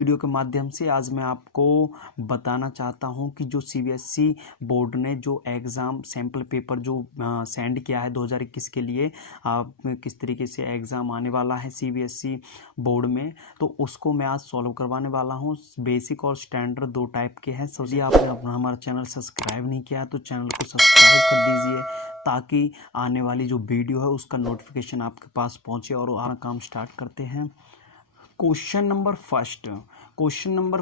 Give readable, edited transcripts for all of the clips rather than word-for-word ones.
Video के माध्यम से आज मैं आपको बताना चाहता हूं कि जो सीबीएसई बोर्ड ने जो एग्ज़ाम सैम्पल पेपर जो सेंड किया है 2021 के लिए, आप किस तरीके से एग्ज़ाम आने वाला है सीबीएसई बोर्ड में, तो उसको मैं आज सॉल्व करवाने वाला हूं। बेसिक और स्टैंडर्ड दो टाइप के हैं। यदि आपने अपना हमारा चैनल सब्सक्राइब नहीं किया तो चैनल को सब्सक्राइब कर दीजिए ताकि आने वाली जो वीडियो है उसका नोटिफिकेशन आपके पास पहुँचे। और आना काम स्टार्ट करते हैं। क्वेश्चन नंबर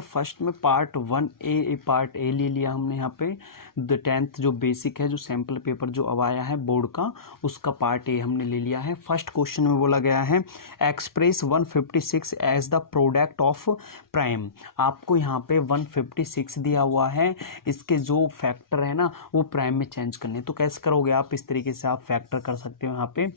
फर्स्ट में पार्ट 1A ले लिया हमने यहाँ पे। 10th जो बेसिक है, जो सैम्पल पेपर जो अब आया है बोर्ड का, उसका पार्ट ए हमने ले लिया है। फर्स्ट क्वेश्चन में बोला गया है express 156 as the product of prime. आपको यहाँ पे 156 दिया हुआ है, इसके जो फैक्टर है ना वो प्राइम में चेंज करने। तो कैसे करोगे आप? इस तरीके से आप फैक्टर कर सकते हो। यहाँ पे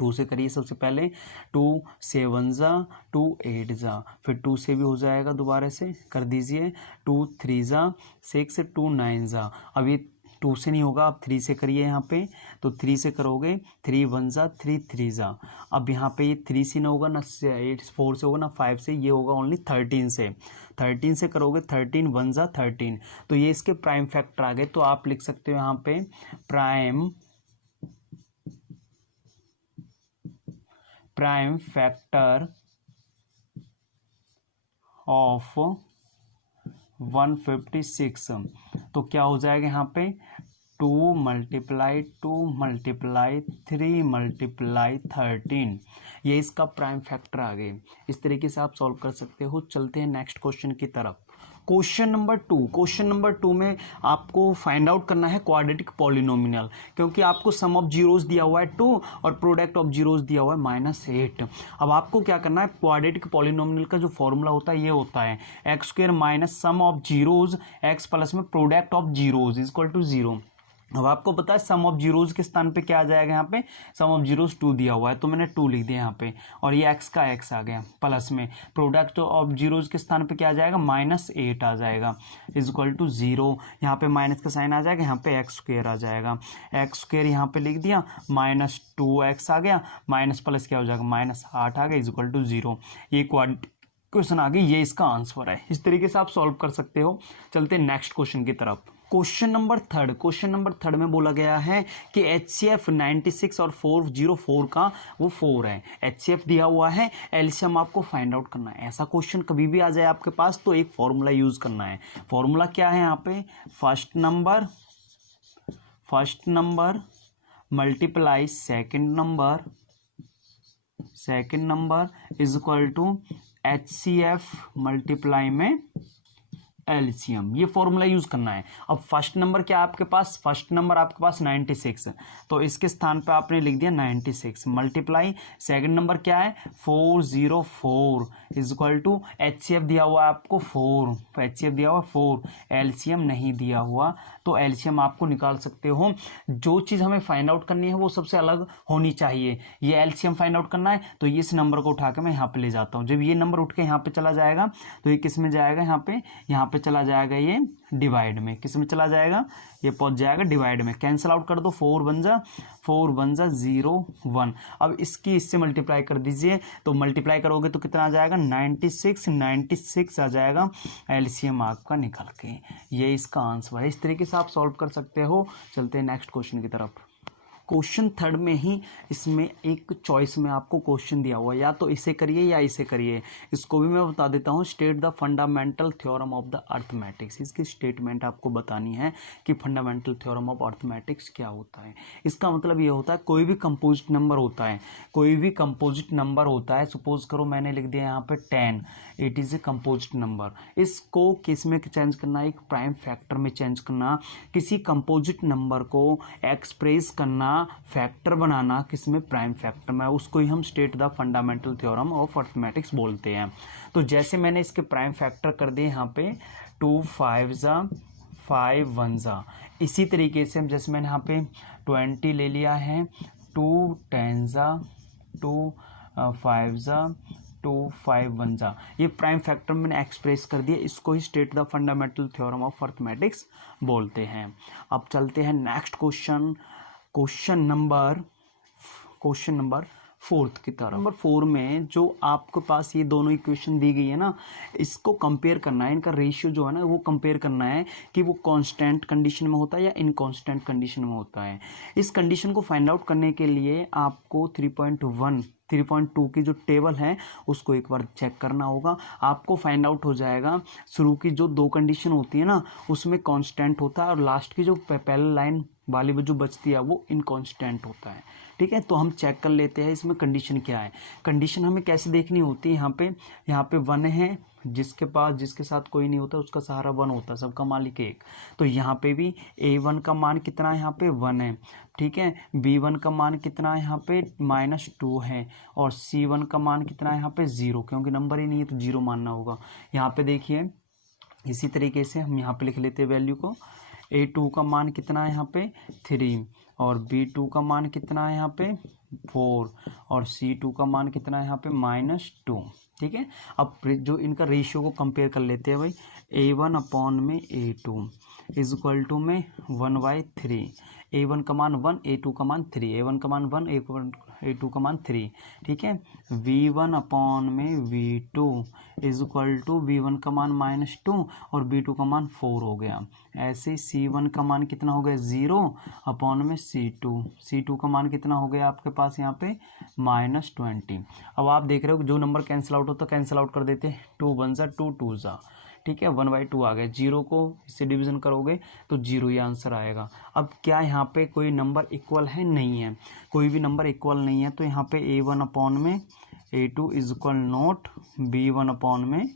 2 से करिए सबसे पहले। 2 7 जा, 2 8 जा, फिर 2 से भी हो जाएगा, दोबारा से कर दीजिए। 2 3 जा 6, 2 9 जा। अब ये 2 से नहीं होगा, आप 3 से करिए यहाँ पे। तो 3 से करोगे, 3 1 जा, 3 3 जा। अब यहाँ पे ये 3 से ना होगा ना 8 4 से होगा ना 5 से, ये होगा ओनली 13 से। 13 से करोगे, 13 1 जा 13। तो ये इसके प्राइम फैक्टर आ गए। तो आप लिख सकते हो यहाँ पे प्राइम फैक्टर ऑफ 156। तो क्या हो जाएगा यहाँ पे 2 × 2 × 3 × 13। ये इसका प्राइम फैक्टर आ गए। इस तरीके से आप सॉल्व कर सकते हो। चलते हैं नेक्स्ट क्वेश्चन की तरफ। क्वेश्चन नंबर टू में आपको फाइंड आउट करना है क्वाड्रेटिक पॉलिनोमियल, क्योंकि आपको सम ऑफ जीरोस दिया हुआ है 2 और प्रोडक्ट ऑफ जीरोस दिया हुआ है -8। अब आपको क्या करना है, क्वाड्रेटिक पॉलिनोमियल का जो फॉर्मूला होता है ये होता है x² minus sum of zeros x plus में product of zeros equal to 0। अब आपको पता है सम ऑफ जीरोस के स्थान पे क्या आ जाएगा, यहाँ पे सम ऑफ जीरोस 2 दिया हुआ है तो मैंने 2 लिख दिया यहाँ पे, और ये x का x आ गया प्लस में प्रोडक्ट ऑफ जीरोस के स्थान पे क्या आ जाएगा, -8 आ जाएगा इक्वल टू 0। यहाँ पे माइनस का साइन आ जाएगा, यहाँ पे x² आ जाएगा। x² यहाँ पे लिख दिया, -2x आ गया, माइनस प्लस क्या हो जाएगा, -8 आ गया इक्वल टू 0। ये क्वेश्चन आ गई, ये इसका आंसर है। इस तरीके से आप सॉल्व कर सकते हो। चलते हैं नेक्स्ट क्वेश्चन की तरफ। क्वेश्चन नंबर थर्ड में बोला गया है कि HCF 96 और 404 का वो 4 है। HCF दिया हुआ है, एलसीएम आपको फाइंड आउट करना है। ऐसा क्वेश्चन कभी भी आ जाए आपके पास तो एक फॉर्मूला यूज करना है। फॉर्मूला क्या है यहाँ पे, first number multiply second number is equal to HCF multiply में एलसीएम। ये फॉर्मूला यूज करना है। अब फर्स्ट नंबर क्या आपके पास, फर्स्ट नंबर आपके पास 96, तो इसके स्थान पे आपने लिख दिया 96 मल्टीप्लाई सेकंड नंबर क्या है 404 इज इक्वल टू एचसीएफ दिया हुआ है आपको 4, एचसीएफ दिया हुआ 4, एलसीएम नहीं दिया हुआ, तो एलसीएम आपको निकाल सकते हो। जो चीज हमें फाइंड आउट करनी है वो सबसे अलग होनी चाहिए। ये एलसीएम फाइंड आउट करना है तो ये इस नंबर को उठा के मैं यहाँ पे ले जाता हूँ। जब ये नंबर उठ के यहाँ पे चला जाएगा तो ये किस में जाएगा, यहाँ पे चला जाएगा, ये डिवाइड में। किस में चला जाएगा, ये पहुंच जाएगा डिवाइड में। कैंसिल आउट कर दो, 4 1 जा 0 1। अब इसकी इससे मल्टीप्लाई कर दीजिए, तो मल्टीप्लाई करोगे तो कितना आ जाएगा 96 आ जाएगा एलसीएम आपका निकल के। ये इसका आंसर है। इस तरीके से आप सॉल्व कर सकते हो। चलते हैं नेक्स्ट क्वेश्चन की तरफ। क्वेश्चन थर्ड में ही इसमें एक चॉइस में आपको क्वेश्चन दिया हुआ है, या तो इसे करिए या इसे करिए। इसको भी मैं बता देता हूँ, state the fundamental theorem of the arithmetics. इसकी स्टेटमेंट आपको बतानी है कि फंडामेंटल थ्योरम ऑफ अर्थमेटिक्स क्या होता है। इसका मतलब ये होता है कोई भी कंपोजिट नंबर होता है, सपोज करो मैंने लिख दिया यहाँ पे 10, it is a composite number. इसको किस में चेंज करना, एक प्राइम फैक्टर में चेंज करना। किसी कंपोजिट नंबर को एक्सप्रेस करना, फैक्टर बनाना किस में, प्राइम फैक्टर में, उसको ही हम state the fundamental theorem of arithmetics बोलते हैं। तो जैसे मैंने इसके प्राइम फैक्टर कर दिए यहाँ पे 2 5 जा 5 1 जा। इसी तरीके से जैसे मैंने यहाँ पे 20 ले लिया है, 2 10 जा 2 5 जा 2 5 1 जा। ये प्राइम फैक्टर मैंने एक्सप्रेस कर दिया, इसको ही state the fundamental theorem of arithmetics बोलते हैं। अब चलते हैं next question. Question number fourth की तरफ। नंबर 4 में जो आपके पास ये दोनों इक्वेशन दी गई है ना, इसको कंपेयर करना है, इनका रेशियो जो है ना वो कंपेयर करना है कि वो कांस्टेंट कंडीशन में होता है या इनकांस्टेंट कंडीशन में होता है। इस कंडीशन को फाइंड आउट करने के लिए आपको 3.2 की जो टेबल है उसको एक बार चेक करना होगा। आपको फाइंड आउट हो जाएगा शुरू की जो 2 कंडीशन होती है ना उसमें कांस्टेंट होता है और लास्ट की जो पहले लाइन वाली जो बचती है वो इनकांस्टेंट होता है। ठीक है, तो हम चेक कर लेते हैं इसमें कंडीशन क्या है। कंडीशन हमें कैसे देखनी होती है, यहाँ पे 1 है, जिसके साथ कोई नहीं होता उसका सहारा 1 होता है, सबका मालिक 1। तो यहाँ पे भी A1 का मान कितना है, यहाँ पे 1 है। ठीक है, B1 का मान कितना है, यहाँ पे -2 है और C1 का मान कितना है, यहाँ पे 0, क्योंकि नंबर ही नहीं है तो 0 मानना होगा। यहाँ पे देखिए इसी तरीके से हम यहाँ पे लिख लेते हैं वैल्यू को। A2 का मान कितना है, यहाँ पे 3 और B2 का मान कितना है, यहाँ पे 4 और C2 का मान कितना है, यहाँ पे -2। ठीक है, अब जो इनका रेशियो को कंपेयर कर लेते हैं भाई। A1 अपॉन में A2 इज इक्वल टू में 1/3। A1 का मान 1, A2 का मान 3, A1 का मान 1, A2 का मान 3। ठीक है, V1 अपॉन में V2 is equal to V1 का मान -2 और V2 का मान 4 हो गया। ऐसे C1 का मान कितना हो गया, 0 अपॉन में C2 का मान कितना हो गया आपके पास यहाँ पे -20। अब आप देख रहे हो जो नंबर कैंसिल आउट होता है कैंसिल आउट कर देते हैं, 2 1 जा 2 2 जा। ठीक है, 1/2 आ गया। 0 को इससे डिवीजन करोगे तो 0 ही आंसर आएगा। अब क्या यहाँ पे कोई नंबर इक्वल है, नहीं है, कोई भी नंबर इक्वल नहीं है, तो यहाँ पे A1 अपॉन में A2 is equal not B1 upon में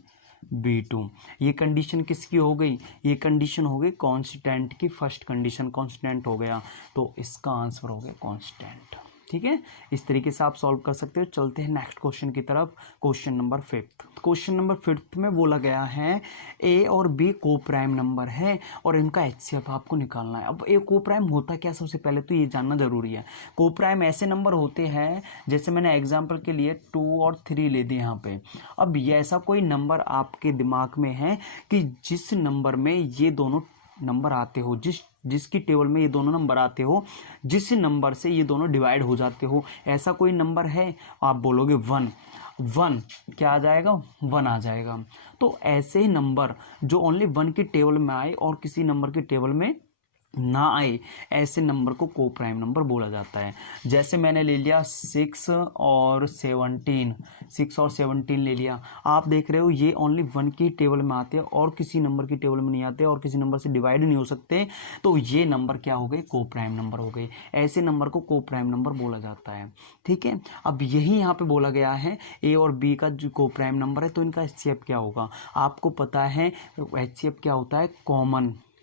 B2। ये कंडीशन किसकी हो गई, ये कंडीशन हो गई कांस्टेंट की। फर्स्ट कंडीशन कांस्टेंट हो गया तो इसका आंसर हो गया कांस्टेंट। ठीक है, इस तरीके से आप सॉल्व कर सकते हो। चलते हैं नेक्स्ट क्वेश्चन की तरफ। Question number 5। क्वेश्चन नंबर 5 में बोला गया है A और B को प्राइम नंबर है और इनका HCF आपको निकालना है। अब A को प्राइम होता क्या, सबसे पहले तो ये जानना जरूरी है। को प्राइम ऐसे नंबर होते हैं, जैसे मैंने एग्जाम्पल के लिए 2 और 3 ले दिए यहाँ पे। अब ये ऐसा कोई नंबर आपके दिमाग में है कि जिस नंबर में ये दोनों नंबर आते हो, जिसकी टेबल में ये दोनों नंबर आते हो, जिस नंबर से ये दोनों डिवाइड हो जाते हो, ऐसा कोई नंबर है? आप बोलोगे 1 क्या आ जाएगा, 1 आ जाएगा। तो ऐसे नंबर जो ओनली 1 की टेबल में आए और किसी नंबर की टेबल में ना आए, ऐसे नंबर को को प्राइम नंबर बोला जाता है। जैसे मैंने ले लिया 6 और 17 ले लिया। आप देख रहे हो ये ओनली 1 की टेबल में आते हैं और किसी नंबर की टेबल में नहीं आते और किसी नंबर से डिवाइड नहीं हो सकते, तो ये नंबर क्या हो गए, को प्राइम नंबर हो गए। ऐसे नंबर को को प्राइम नंबर बोला जाता है। ठीक है, अब यही यहाँ पे बोला गया है A और B का जो को प्राइम नंबर है, तो इनका HCF क्या होगा। आपको पता है HCF क्या होता है,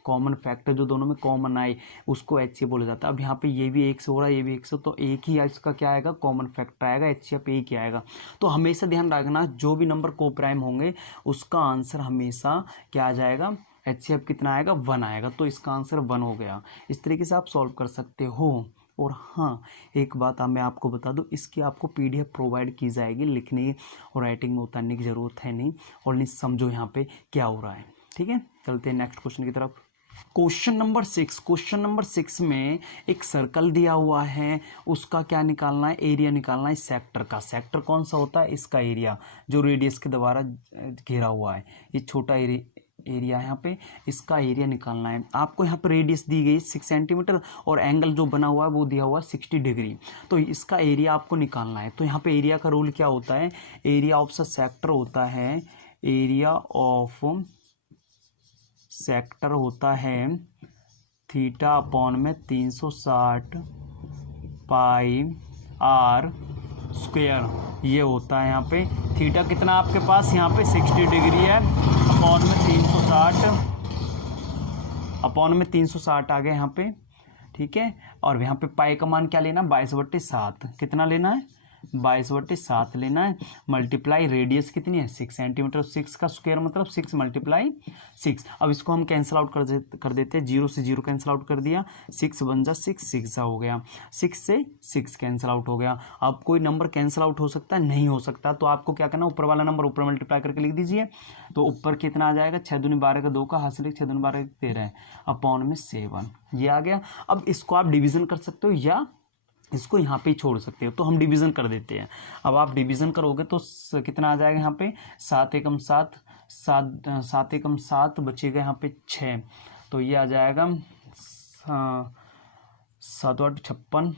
कॉमन फैक्टर जो दोनों में कॉमन आए उसको HCF बोला जाता है। अब यहाँ पे ये भी 1 से हो रहा है, ये भी 1 से, तो एक ही इसका क्या आएगा, कॉमन फैक्टर आएगा, HCF एक ही आएगा। तो हमेशा ध्यान रखना जो भी नंबर को प्राइम होंगे उसका आंसर हमेशा क्या आ जाएगा, HCF कितना आएगा, 1 आएगा। तो इसका आंसर 1 हो गया। इस तरीके से आप सॉल्व कर सकते हो। और हाँ, एक बात मैं आपको बता दूं, इसकी आपको PDF प्रोवाइड की जाएगी, लिखने और राइटिंग में उतारने की ज़रूरत है नहीं। और नहीं समझो यहाँ पे क्या हो रहा है। ठीक है, चलते हैं नेक्स्ट क्वेश्चन की तरफ। क्वेश्चन नंबर 6 में एक सर्कल दिया हुआ है, उसका क्या निकालना है, एरिया निकालना है सेक्टर का। सेक्टर कौन सा होता है, इसका एरिया जो रेडियस के द्वारा घेरा हुआ है। ये छोटा एरिया यहाँ पे, इसका एरिया निकालना है आपको। यहाँ पे रेडियस दी गई 6 सेंटीमीटर और एंगल जो बना हुआ है वो दिया हुआ है 60 डिग्री। तो इसका एरिया आपको निकालना है। तो यहाँ पे एरिया का रूल क्या होता है, एरिया ऑफ सेक्टर होता है, एरिया ऑफ सेक्टर होता है थीटा अपॉन में 360 पाई r स्क्वायर। ये होता है यहाँ पे थीटा कितना आपके पास यहाँ पे 60 डिग्री है, अपॉन में 360 आ गए यहाँ पे। ठीक है, और यहाँ पे पाई का मान क्या लेना, 22/7। कितना लेना है, 22/7 लेना है। मल्टीप्लाई रेडियस कितनी है, 6 सेंटीमीटर। 6 का स्क्वायर मतलब 6 × 6। अब इसको हम कैंसिल आउट कर देते हैं। 0 से 0 कैंसिल आउट कर दिया, 6 1 जा 6, 6 जा हो गया, 6 से 6 कैंसिल आउट हो गया। अब कोई नंबर कैंसिल आउट हो सकता है, नहीं हो सकता, तो आपको क्या करना, ऊपर वाला नंबर ऊपर मल्टीप्लाई करके लिख दीजिए। तो ऊपर कितना आ जाएगा, 6 दूनी 12 का 2 का हासिल 6 दूनी 12 13 अपॉन में 7, ये आ गया। अब इसको आप डिवीजन कर सकते हो या इसको यहाँ पे ही छोड़ सकते हो, तो हम डिवीज़न कर देते हैं। अब आप डिवीज़न करोगे तो कितना आ जाएगा यहाँ पे 7 एकम 7, 7 एकम 7 बचेगा यहाँ पे 6, तो ये आ जाएगा 7 8 56,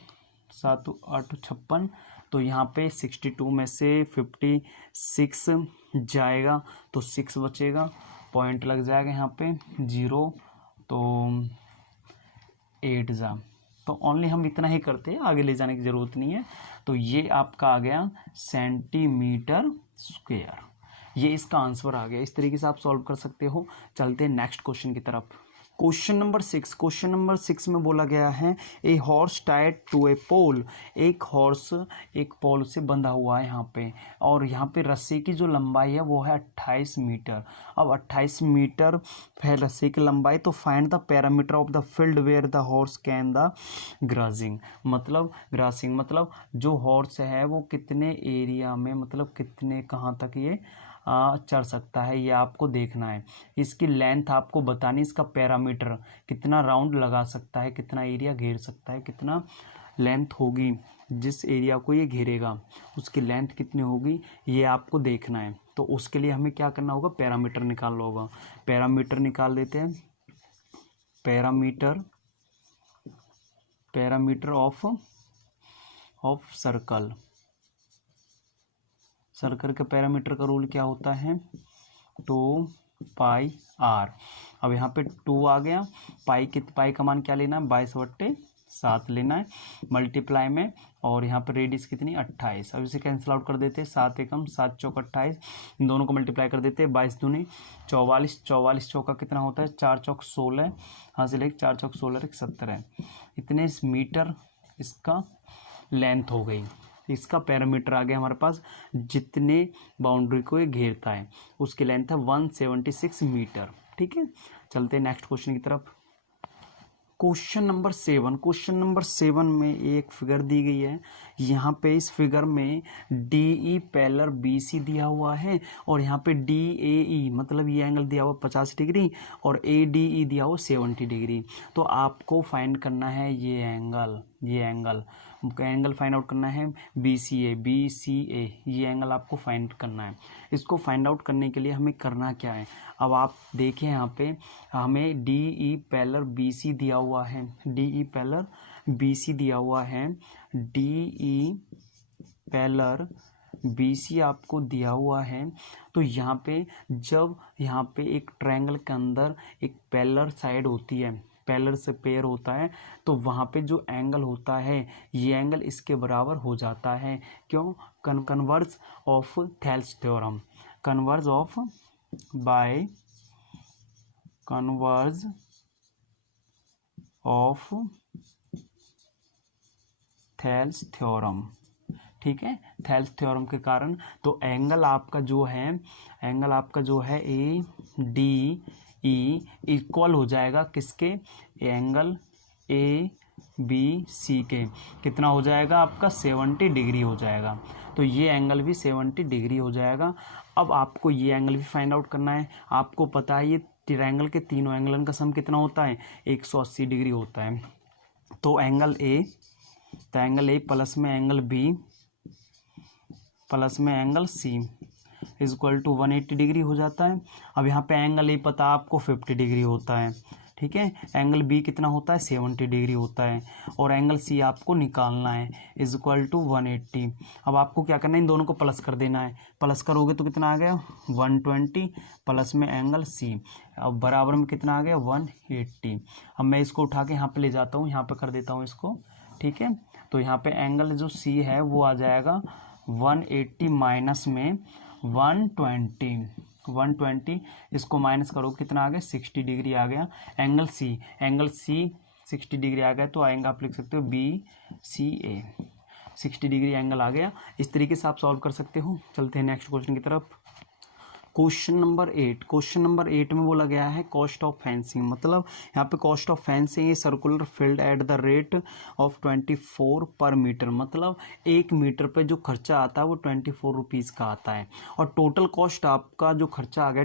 7 8 56, तो यहाँ पे 62 में से 56 जाएगा तो 6 बचेगा, पॉइंट लग जाएगा यहाँ पे 0, तो 8 जा, तो ओनली हम इतना ही करते हैं, आगे ले जाने की ज़रूरत नहीं है। तो ये आपका आ गया सेंटीमीटर स्क्वायर, ये इसका आंसर आ गया। इस तरीके से आप सॉल्व कर सकते हो। चलते हैं नेक्स्ट क्वेश्चन की तरफ। क्वेश्चन नंबर 6 में बोला गया है ए हॉर्स टाइड टू ए पोल, एक हॉर्स एक पोल से बंधा हुआ है यहाँ पे, और यहाँ पे रस्सी की जो लंबाई है वो है 28 मीटर। अब 28 मीटर है रस्सी की लंबाई, तो find the parameter of the field where the horse can the grazing, मतलब जो हॉर्स है वो कितने एरिया में, मतलब कितने कहाँ तक ये चढ़ सकता है, ये आपको देखना है। इसकी लेंथ आपको बतानी, इसका पैरामीटर कितना राउंड लगा सकता है, कितना एरिया घेर सकता है, कितना लेंथ होगी जिस एरिया को ये घेरेगा, उसकी लेंथ कितनी होगी ये आपको देखना है। तो उसके लिए हमें क्या करना होगा, पैरामीटर निकालना होगा। पैरामीटर निकाल देते हैं। पैरामीटर ऑफ सर्कल के पैरामीटर का रूल क्या होता है, 2πr। अब यहाँ पे 2 आ गया, पाई का मान क्या लेना है, 22/7 लेना है, मल्टीप्लाई में, और यहाँ पे रेडियस कितनी 28। अब इसे कैंसिल आउट कर देते हैं, 7 एकम 7 चौक 28, इन दोनों को मल्टीप्लाई कर देते हैं, 22 दूनी 44, 44 चौका कितना होता है 4 चौक 16, हाँ से लेकर 4 चौक 16 17 है, इतने मीटर इसका लेंथ हो गई। इसका पैरामीटर आ गया हमारे पास, जितने बाउंड्री को ये घेरता है उसकी लेंथ है 176 मीटर। ठीक है, चलते हैं नेक्स्ट क्वेश्चन की तरफ। क्वेश्चन नंबर 7 में एक फिगर दी गई है। यहाँ पे इस फिगर में DE पैरेलल BC दिया हुआ है, और यहाँ पे DAE मतलब ये एंगल दिया हुआ 50 डिग्री, और ADE दिया हुआ 70 डिग्री। तो आपको फाइंड करना है ये एंगल फाइंड आउट करना है, BCA ये एंगल आपको फाइंड करना है। इसको फाइंड आउट करने के लिए हमें करना क्या है, अब आप देखें यहाँ पे हमें DE पैरेलल BC दिया हुआ है, DE पैरेलल BC दिया हुआ है, DE पैरेलल BC आपको दिया हुआ है। तो यहाँ पे जब यहाँ पे एक ट्रायंगल के अंदर एक पैरेलल साइड होती है, पैरेलल से पेयर होता है, तो वहाँ पे जो एंगल होता है ये एंगल इसके बराबर हो जाता है। क्यों, converse of Thales theorem, converse of Thales theorem. ठीक है, थेल्स थ्योरम के कारण तो एंगल आपका जो है ADE इक्वल हो जाएगा किसके, एंगल ABC के, कितना हो जाएगा आपका 70 डिग्री हो जाएगा। तो ये एंगल भी 70 डिग्री हो जाएगा। अब आपको ये एंगल भी फाइंड आउट करना है। आपको पता है ये ट्रायंगल के तीनों एंगलन का सम कितना होता है, 180 डिग्री होता है। तो एंगल A प्लस में एंगल B प्लस में angle C is equal to 180 degree हो जाता है। अब यहाँ पे एंगल A पता आपको 50 डिग्री होता है। ठीक है, एंगल B कितना होता है 70 डिग्री होता है, और एंगल C आपको निकालना है इज इक्वल टू 180। अब आपको क्या करना है, इन दोनों को प्लस कर देना है। प्लस करोगे तो कितना आ गया 120 प्लस में एंगल C, अब बराबर में कितना आ गया 180। अब मैं इसको उठा के यहाँ पे ले जाता हूँ, यहाँ पे कर देता हूँ इसको। ठीक है, तो यहाँ पे एंगल जो C है वो आ जाएगा 180 माइनस में 120, इसको माइनस करो कितना आ गया 60 डिग्री आ गया। एंगल C 60 डिग्री आ गया, तो आएंगे आप लिख सकते हो BCA, 60 डिग्री एंगल आ गया। इस तरीके से आप सॉल्व कर सकते हो। चलते हैं नेक्स्ट क्वेश्चन की तरफ। क्वेश्चन नंबर 8 में बोला गया है कॉस्ट ऑफ फेंसिंग, मतलब यहाँ पे cost of fencing circular field at the rate of 24 पर मीटर, मतलब 1 मीटर पे जो खर्चा आता है वो 24 रुपीज़ का आता है। और टोटल कॉस्ट आपका जो खर्चा आ गया,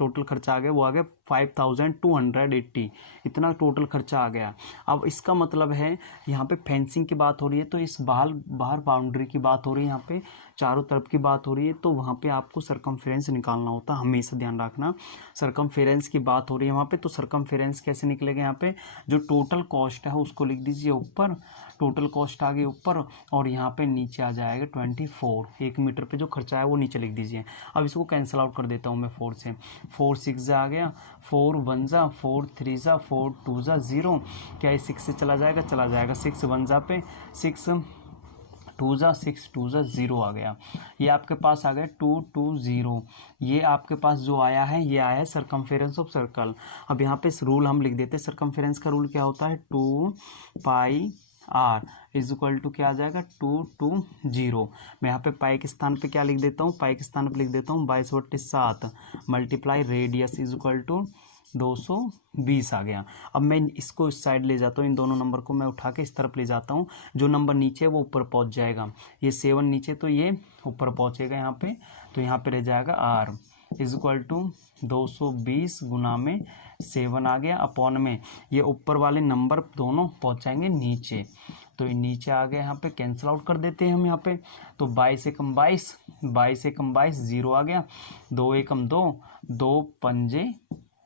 टोटल खर्चा आ गया वो आ गया 5280, इतना टोटल खर्चा आ गया। अब इसका मतलब है यहाँ पे फेंसिंग की बात हो रही है, तो इस बाहर बाउंड्री की बात हो रही है, यहाँ पे चारों तरफ की बात हो रही है, तो वहाँ पे आपको सरकमफेरेंस निकालना होता है, हमेशा ध्यान रखना। सरकमफेरेंस की बात हो रही है वहाँ पे, तो सरकमफेरेंस कैसे निकलेगा, यहाँ पे जो टोटल कॉस्ट है उसको लिख दीजिए ऊपर, टोटल कॉस्ट आ गई ऊपर, और यहाँ पे नीचे आ जाएगा 24, 1 मीटर पे जो खर्चा है वो नीचे लिख दीजिए। अब इसको कैंसिल आउट कर देता हूँ मैं 4 से, 4 6 आ गया, 4 1 जा, 4 3 जा, 4 2 जा 0, क्या ये 6 से चला जाएगा, 6 1 जा पे 6 2 जा, 6 2 जा 0 आ गया। ये आपके पास आ गया 220, ये आपके पास जो आया है ये आया है सरकमफेरेंस ऑफ सर्कल। अब यहाँ पे इस रूल हम लिख देते हैं, सरकमफेरेंस का रूल क्या होता है, 2 पाई r इज इक्वल टू क्या आ जाएगा 220। मैं यहाँ पे पाई के स्थान पे क्या लिख देता हूँ, पाई के स्थान पे लिख देता हूँ 22/7 multiply radius is equal to 220 आ गया। अब मैं इसको इस साइड ले जाता हूँ, इन दोनों नंबर को मैं उठा के इस तरफ ले जाता हूँ, जो नंबर नीचे है वो ऊपर पहुँच जाएगा, ये 7 नीचे तो ये ऊपर पहुँचेगा यहाँ पे, तो यहाँ पे रह जाएगा r इज इक्वल टू 220 गुना में 7 आ गया, अपॉन में ये ऊपर वाले नंबर दोनों पहुँचाएंगे नीचे, तो ये नीचे आ गया, यहाँ पे कैंसिल आउट कर देते हैं हम यहाँ पे, तो 22 एकम 22, 22 एकम 22 0 आ गया, 2 एकम 2, 2 पंजे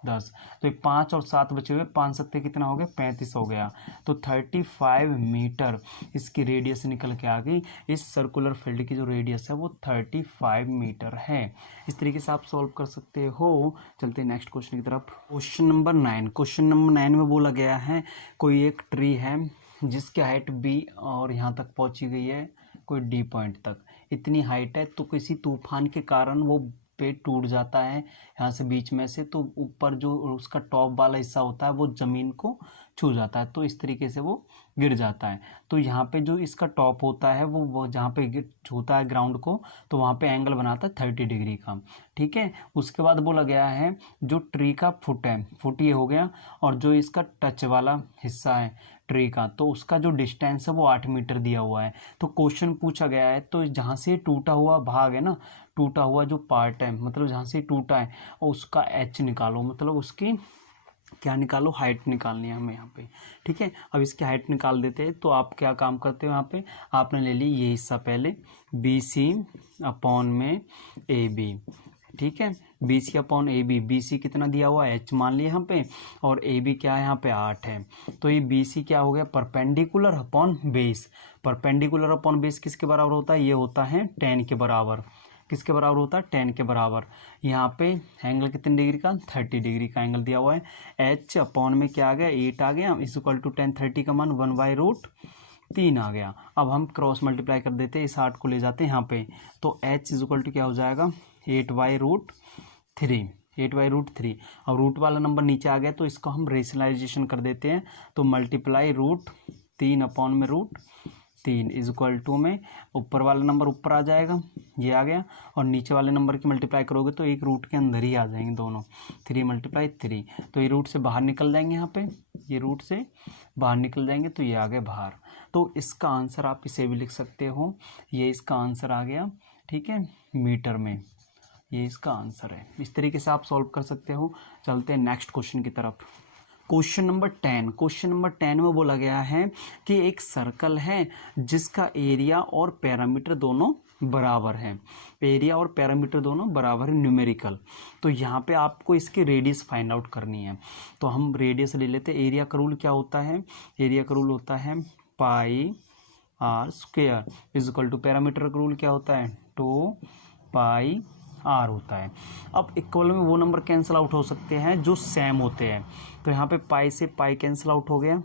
10, तो 5 और 7 बचे हुए, 5 7 कितना हो गया 35 हो गया, तो 35 मीटर इसकी रेडियस निकल के आ गई। इस सर्कुलर फील्ड की जो रेडियस है वो 35 मीटर है। इस तरीके से आप सॉल्व कर सकते हो। चलते हैं नेक्स्ट क्वेश्चन की तरफ। क्वेश्चन नंबर 9, क्वेश्चन नंबर 9 में बोला गया है कोई एक ट्री है जिसकी हाइट b और यहाँ तक पहुँची गई है कोई d पॉइंट तक, इतनी हाइट है, तो किसी तूफान के कारण वो पेड़ टूट जाता है यहाँ से बीच में से, तो ऊपर जो उसका टॉप वाला हिस्सा होता है वो ज़मीन को छू जाता है, तो इस तरीके से वो गिर जाता है। तो यहाँ पे जो इसका टॉप होता है वो जहाँ पे छूता है ग्राउंड को, तो वहाँ पे एंगल बनाता है 30 डिग्री का, ठीक है। उसके बाद बोला गया है जो ट्री का फुट है, फुट ये हो गया, और जो इसका टच वाला हिस्सा है ट्री का, तो उसका जो डिस्टेंस है वो 8 मीटर दिया हुआ है। तो क्वेश्चन पूछा गया है, तो जहाँ से टूटा हुआ भाग है ना, टूटा हुआ जो पार्ट है, मतलब जहाँ से टूटा है उसका एच निकालो, मतलब उसकी क्या निकालो, हाइट निकालनी है हमें यहाँ पे, ठीक है। अब इसकी हाइट निकाल देते हैं, तो आप क्या काम करते हो, यहाँ पे आपने ले ली ये हिस्सा पहले BC अपॉन में AB, ठीक है, BC अपॉन AB, BC कितना दिया हुआ है H मान लिया यहाँ पे, और AB क्या है यहाँ पे 8 है, तो ये BC क्या हो गया perpendicular upon base, perpendicular upon base किसके बराबर होता है, ये होता है 10 के बराबर, किसके बराबर होता है 10 के बराबर। यहाँ पे एंगल कितने डिग्री का 30 डिग्री का एंगल दिया हुआ है, H अपॉन में क्या आ गया 8 आ गया, इज इक्वल टू 10, 30 का मान 1/√3 आ गया। अब हम क्रॉस मल्टीप्लाई कर देते हैं, इस 8 को ले जाते हैं यहाँ पे, तो H इज इक्वल टू क्या हो जाएगा 8/√3, 8/√3। अब रूट वाला नंबर नीचे आ गया, तो इसको हम रेशनलाइजेशन कर देते हैं, तो मल्टीप्लाई √3 अपॉन में √3 इज इक्वल टू में ऊपर वाला नंबर ऊपर आ जाएगा, ये आ गया, और नीचे वाले नंबर की मल्टीप्लाई करोगे तो एक रूट के अंदर ही आ जाएंगे दोनों, 3 × 3, तो ये रूट से बाहर निकल जाएंगे, यहाँ पे ये रूट से बाहर निकल जाएंगे, तो ये आ गए बाहर। तो इसका आंसर आप इसे भी लिख सकते हो, ये इसका आंसर आ गया, ठीक है, मीटर में, ये इसका आंसर है। इस तरीके से आप सॉल्व कर सकते हो। चलते हैं नेक्स्ट क्वेश्चन की तरफ। क्वेश्चन नंबर 10, क्वेश्चन नंबर 10 में बोला गया है कि एक सर्कल है जिसका एरिया और पैरामीटर दोनों बराबर है, एरिया और पैरामीटर दोनों बराबर है न्यूमेरिकल, तो यहाँ पे आपको इसकी रेडियस फाइंड आउट करनी है। तो हम रेडियस ले लेते हैं। एरिया का रूल क्या होता है, एरिया का रूल होता है πr² is equal to, parameter का रूल क्या होता है 2πr होता है। अब इक्वल में वो नंबर कैंसिल आउट हो सकते हैं जो सेम होते हैं, तो यहाँ पे पाई से पाई कैंसिल आउट हो गया,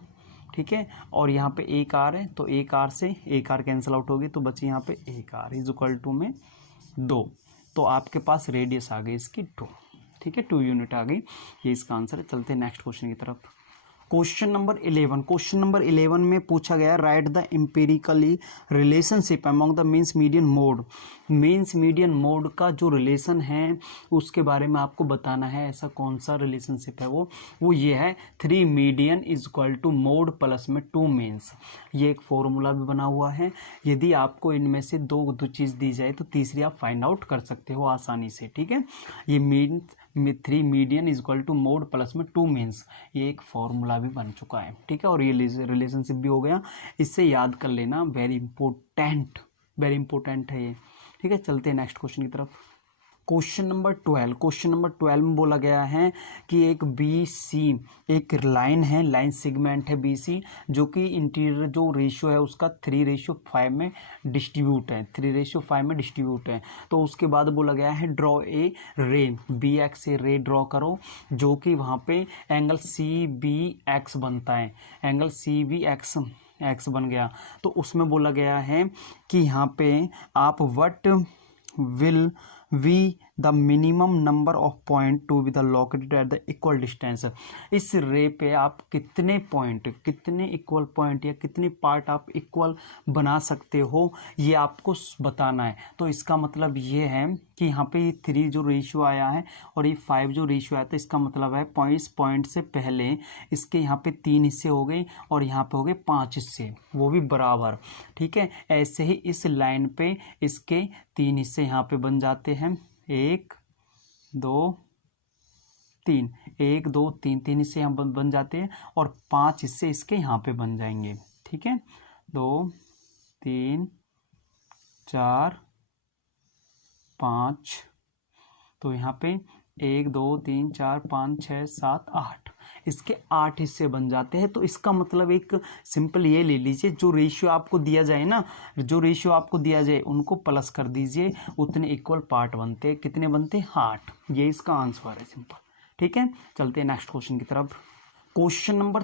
ठीक है, और यहाँ पे एक आर है, तो एक आर से एक आर कैंसिल आउट होगी, तो बची यहाँ पे एक आर इज इक्वल टू में 2, तो आपके पास रेडियस आ गई इसकी 2, ठीक है, 2 यूनिट आ गई, ये इसका आंसर है। चलते हैं नेक्स्ट क्वेश्चन की तरफ। क्वेश्चन नंबर 11, क्वेश्चन नंबर 11 में पूछा गया right the empirically relationship among the means median mode means median mode का जो रिलेशन है उसके बारे में आपको बताना है। ऐसा कौन सा रिलेशनशिप है वो ये है 3 median is equal to mode plus में 2 मीन्स। ये एक फॉर्मूला भी बना हुआ है। यदि आपको इनमें से दो चीज़ दी जाए तो तीसरी आप फाइंड आउट कर सकते हो आसानी से, ठीक है। ये means 3 median is equal to mode plus में 2 मीन्स, ये एक फॉर्मूला भी बन चुका है, ठीक है। और ये रिलेशनशिप भी हो गया, इससे याद कर लेना, वेरी इंपॉर्टेंट है ये, ठीक है। चलते हैं नेक्स्ट क्वेश्चन की तरफ। क्वेश्चन नंबर 12 में बोला गया है कि एक BC एक लाइन है, लाइन सेगमेंट है BC, जो कि इंटीरियर जो रेशियो है उसका 3:5 में डिस्ट्रीब्यूट है, 3:5 में डिस्ट्रीब्यूट है। तो उसके बाद बोला गया है ड्रॉ ए रे, BX से रे ड्रॉ करो, जो कि वहाँ पे एंगल CBX बनता है, एंगल CBX बन गया। तो उसमें बोला गया है कि यहाँ पे आप what will we the minimum number of point to be the located at the equal distance. इस रे पे आप कितने इक्वल पॉइंट या कितने पार्ट आप इक्वल बना सकते हो, ये आपको बताना है। तो इसका मतलब ये है कि यहाँ पे 3 जो रेशियो आया है और ये 5 जो रेशियो आया था, इसका मतलब है पॉइंट से पहले इसके यहाँ पे 3 हिस्से हो गए और यहाँ पे हो गए 5 हिस्से, वो भी बराबर, ठीक है। ऐसे ही इस लाइन पे इसके 3 हिस्से यहाँ पे बन जाते हैं, 1 2 3, 1 2 3, 3 हिस्से यहाँ बन जाते हैं और 5 हिस्से इसके यहाँ पे बन जाएंगे, ठीक है। 2 3 4 5, तो यहाँ पे 1 2 3 4 5 6 7 8, इसके 8 हिस्से बन जाते हैं। तो इसका मतलब एक सिंपल ये ले लीजिए, जो रेशियो आपको दिया जाए ना, जो रेशियो आपको दिया जाए उनको प्लस कर दीजिए, उतने इक्वल पार्ट बनते हैं। कितने बनते हैं? 8। ये इसका आंसर है, सिंपल, ठीक है। चलते हैं नेक्स्ट क्वेश्चन की तरफ। क्वेश्चन नंबर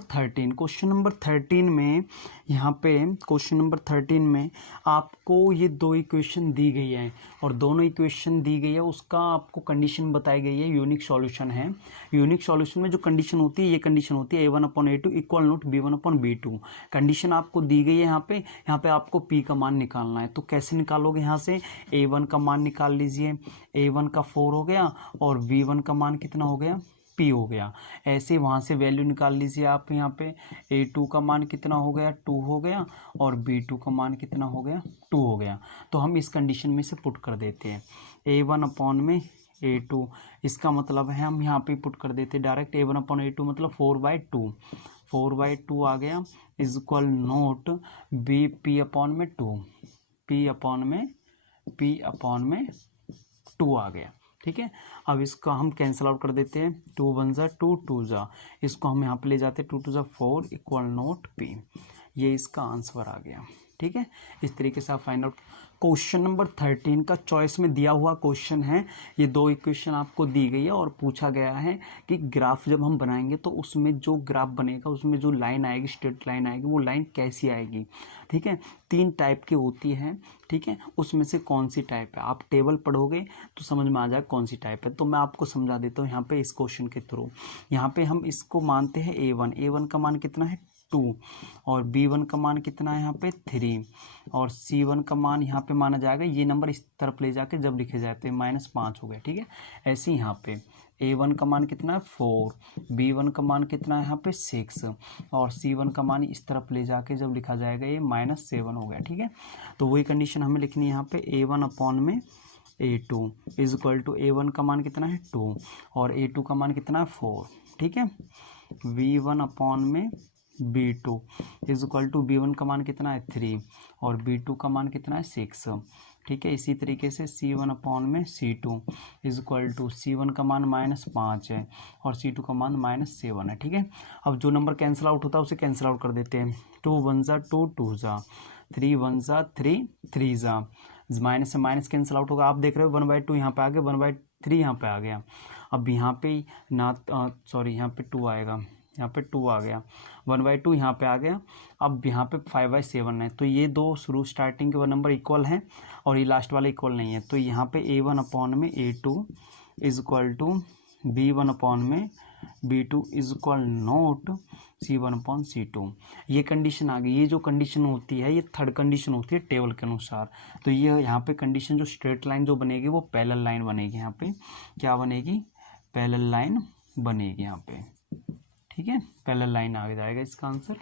13 में यहाँ पे क्वेश्चन नंबर 13 में आपको ये 2 इक्वेशन दी गई है और दोनों इक्वेशन दी गई है, उसका आपको कंडीशन बताई गई है, यूनिक सॉल्यूशन है। यूनिक सॉल्यूशन में जो कंडीशन होती है, ये कंडीशन होती है A1/A2 equal note B1/B2। Condition आपको दी गई है यहाँ पे आपको P का मान निकालना है। तो कैसे निकालोगे? यहाँ से A1 का मान निकाल लीजिए, A1 का 4 हो गया और B1 का मान कितना हो गया? P हो गया। ऐसे वहाँ से वैल्यू निकाल लीजिए आप। यहाँ पे A2 का मान कितना हो गया? 2 हो गया और B2 का मान कितना हो गया? 2 हो गया। तो हम इस कंडीशन में से पुट कर देते हैं A1/A2, इसका मतलब है हम यहाँ पे पुट कर देते हैं डायरेक्ट। A1/A2 मतलब 4/2, 4/2 आ गया is equal note P/2, P/2 आ गया, ठीक है। अब इसको हम कैंसिल आउट कर देते हैं, 2 1 जा 2 2 जा, इसको हम यहाँ पे ले जाते हैं 2 2 जा 4 इक्वल नोट P। ये इसका आंसर आ गया, ठीक है। इस तरीके से आप फाइंड आउट। क्वेश्चन नंबर 13 का चॉइस में दिया हुआ क्वेश्चन है। ये 2 इक्वेशन आपको दी गई है और पूछा गया है कि ग्राफ जब हम बनाएंगे तो उसमें जो ग्राफ बनेगा, उसमें जो लाइन आएगी, स्ट्रेट लाइन आएगी, वो लाइन कैसी आएगी, ठीक है। 3 टाइप की होती है, ठीक है। उसमें से कौन सी टाइप है, आप टेबल पढ़ोगे तो समझ में आ जाए कौन सी टाइप है। तो मैं आपको समझा देता हूँ यहाँ पे इस क्वेश्चन के थ्रू। यहाँ पे हम इसको मानते हैं A1 का मान कितना है? 2 और B1 का मान कितना है? यहाँ पे 3 और C1 का मान यहाँ पे माना जाएगा, ये नंबर इस तरफ ले जाके जब लिखे जाते हैं -5 हो गया, ठीक है। ऐसे ही यहाँ पे A1 का मान कितना है? 4, B1 का मान कितना है? यहाँ पे 6 और C1 का मान इस तरफ ले जाके जब लिखा जाएगा ये -7 हो गया, ठीक है। तो वही कंडीशन हमें लिखनी है यहाँ पे A1/A2 is equal to A1 का मान कितना है? 2 और A2 का मान कितना है? 4, ठीक है। V1/B2 is equal to B1 का मान कितना है? 3 और B2 का मान कितना है? 6, ठीक है। इसी तरीके से C1/C2 is equal to C1 का मान -5 है और C2 का मान -7 है, ठीक है। अब जो नंबर कैंसिल आउट होता है उसे कैंसिल आउट कर देते हैं। 2 1 जा 2 2 जा, 3 1 जा 3 3 जा, माइनस से माइनस कैंसिल आउट होगा। आप देख रहे हो 1/2 यहाँ पे आ गया, 1/3 यहाँ पे आ गया। अब यहाँ पे यहाँ पे 2 आएगा, यहाँ पे 2 आ गया, 1/2 यहाँ पे आ गया। अब यहाँ पे 5/7 है, तो ये 2 शुरू स्टार्टिंग के नंबर इक्वल हैं और ये लास्ट वाला इक्वल नहीं है। तो यहाँ पे A1/A2 is equal to B1/B2 B2 is equal not C1/C2। ये कंडीशन आ गई। ये जो कंडीशन होती है ये थर्ड कंडीशन होती है टेबल के अनुसार। तो ये यहाँ पे कंडीशन जो स्ट्रेट लाइन जो बनेगी वो पैरेलल लाइन बनेगी। यहाँ पे क्या बनेगी, पैरेलल लाइन बनेगी यहाँ पे, ठीक है, पैरेलल लाइन आ जाएगा इसका आंसर।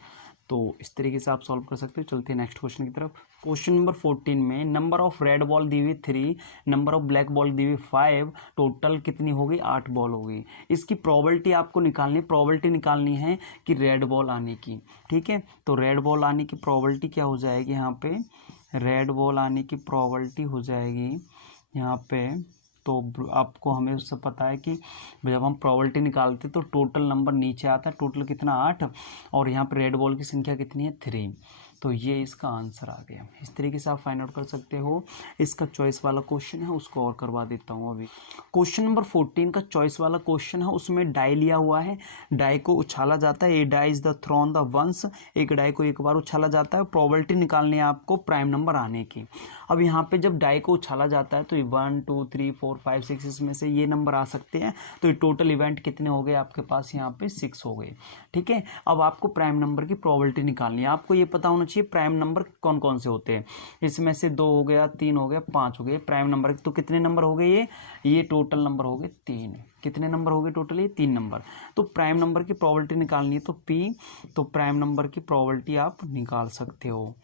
तो इस तरीके से आप सॉल्व कर सकते हो। चलते हैं नेक्स्ट क्वेश्चन की तरफ। क्वेश्चन नंबर 14 में नंबर ऑफ रेड बॉल दी हुई 3, नंबर ऑफ ब्लैक बॉल दी हुई 5, टोटल कितनी हो गई, 8 बॉल हो गई। इसकी प्रोबेबिलिटी आपको निकालनी है, प्रोबेबिलिटी निकालनी है कि रेड बॉल आने की, ठीक है। तो रेड बॉल आने की प्रोबेबिलिटी क्या हो जाएगी, यहाँ पे रेड बॉल आने की प्रोबेबिलिटी हो जाएगी यहाँ पे। तो आपको हमेशा पता है कि जब हम प्रोबेबिलिटी निकालते तो टोटल नंबर नीचे आता है, टोटल कितना 8, और यहाँ पे रेड बॉल की संख्या कितनी है 3। तो ये इसका आंसर आ गया। इस तरीके से आप फाइंड आउट कर सकते हो। इसका चॉइस वाला क्वेश्चन है, उसको और करवा देता हूँ अभी। क्वेश्चन नंबर 14 का चॉइस वाला क्वेश्चन है, उसमें डाई लिया हुआ है, डाई को उछाला जाता है। A die is the thrown the once, एक डाई को एक बार उछाला जाता है। प्रोबेबिलिटी निकालनी है आपको प्राइम नंबर आने की। अब यहाँ पे जब डाई को उछाला जाता है तो 1 2 3 4 5 6 इसमें से ये नंबर आ सकते हैं। तो ये टोटल इवेंट कितने हो गए आपके पास, यहाँ पे 6 हो गए, ठीक है। अब आपको प्राइम नंबर की प्रोबेबिलिटी निकालनी है। आपको ये पता होना चाहिए प्राइम नंबर कौन कौन से होते हैं। इसमें से 2 हो गया, 3 हो गया, 5 हो गए प्राइम नंबर। तो कितने नंबर हो गए ये टोटल नंबर हो गए 3। कितने नंबर हो गए टोटल, ये 3 नंबर। तो प्राइम नंबर की प्रोबेबिलिटी निकालनी है तो P, तो प्राइम नंबर की प्रोबेबिलिटी आप निकाल सकते हो।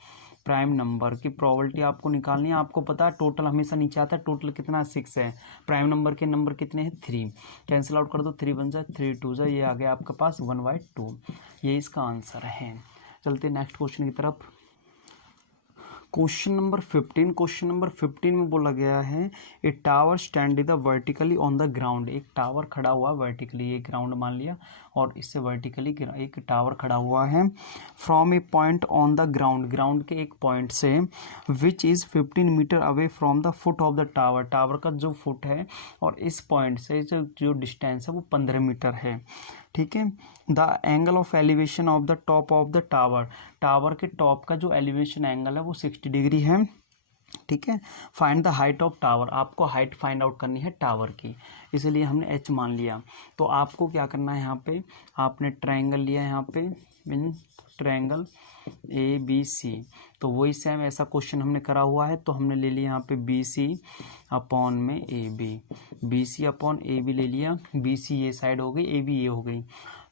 प्राइम नंबर की प्रोबेबिलिटी आपको निकालनी है। आपको पता है टोटल हमेशा नीचे आता है, टोटल कितना 6 है, प्राइम नंबर के नंबर कितने हैं 3। कैंसिल आउट कर दो, 3 बन जाए, 3 2 जाए, ये आ गया आपके पास 1/2। ये इसका आंसर है। चलते नेक्स्ट क्वेश्चन की तरफ। क्वेश्चन नंबर 15, क्वेश्चन नंबर 15 में बोला गया है ए tower stand the vertically on the ground. एक टावर खड़ा हुआ वर्टिकली, ये ग्राउंड मान लिया, और इससे वर्टिकली एक टावर खड़ा हुआ है। From a point on the ground, ground के एक पॉइंट से, which is 15 metre away from the foot of the tower, tower का जो फुट है और इस पॉइंट से जो डिस्टेंस है वो 15 मीटर है, ठीक है। The angle of elevation of the top of the tower, tower के टॉप का जो एलिवेशन एंगल है वो 60 डिग्री है, ठीक है। Find the height of tower, आपको हाइट फाइंड आउट करनी है टावर की, इसलिए हमने h मान लिया। तो आपको क्या करना है, यहाँ पे आपने ट्रायंगल लिया, यहाँ पे मीन ट्रायंगल ABC, तो वही सेम ऐसा क्वेश्चन हमने करा हुआ है। तो हमने ले लिया यहाँ पे BC अपॉन में AB, BC अपॉन AB ले लिया। BC ये साइड हो गई, AB ये हो गई।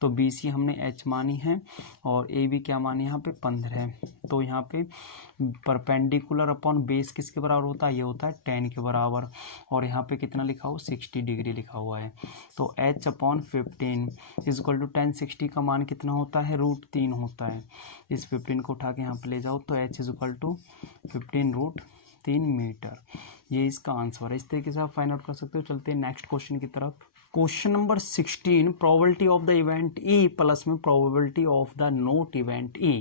तो BC हमने h मानी है और AB क्या मानी यहाँ पे 15 है। तो यहाँ पे परपेंडिकुलर अपॉन बेस किसके बराबर होता है, ये होता है 10 के बराबर, और यहाँ पे कितना लिखा हो 60 डिग्री लिखा हुआ है। तो h upon 15 is equal to 10, 60 का मान कितना होता है, √3 होता है। इस 15 को उठा के यहाँ पे ले जाओ तो h is equal to 15√3 metre. ये इसका आंसर है। इस तरीके से आप फाइंड आउट कर सकते हो। चलते हैं नेक्स्ट क्वेश्चन की तरफ। Question number 16, probability of the event E plus में probability of the not event E।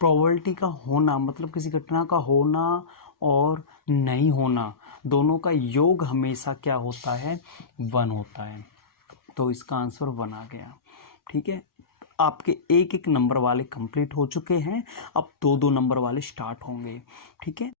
Probability का होना मतलब किसी घटना का होना और नहीं होना, दोनों का योग हमेशा क्या होता है, 1 होता है। तो इसका आंसर 1 आ गया, ठीक है। आपके एक एक नंबर वाले कंप्लीट हो चुके हैं, अब 2-2 नंबर वाले स्टार्ट होंगे, ठीक है।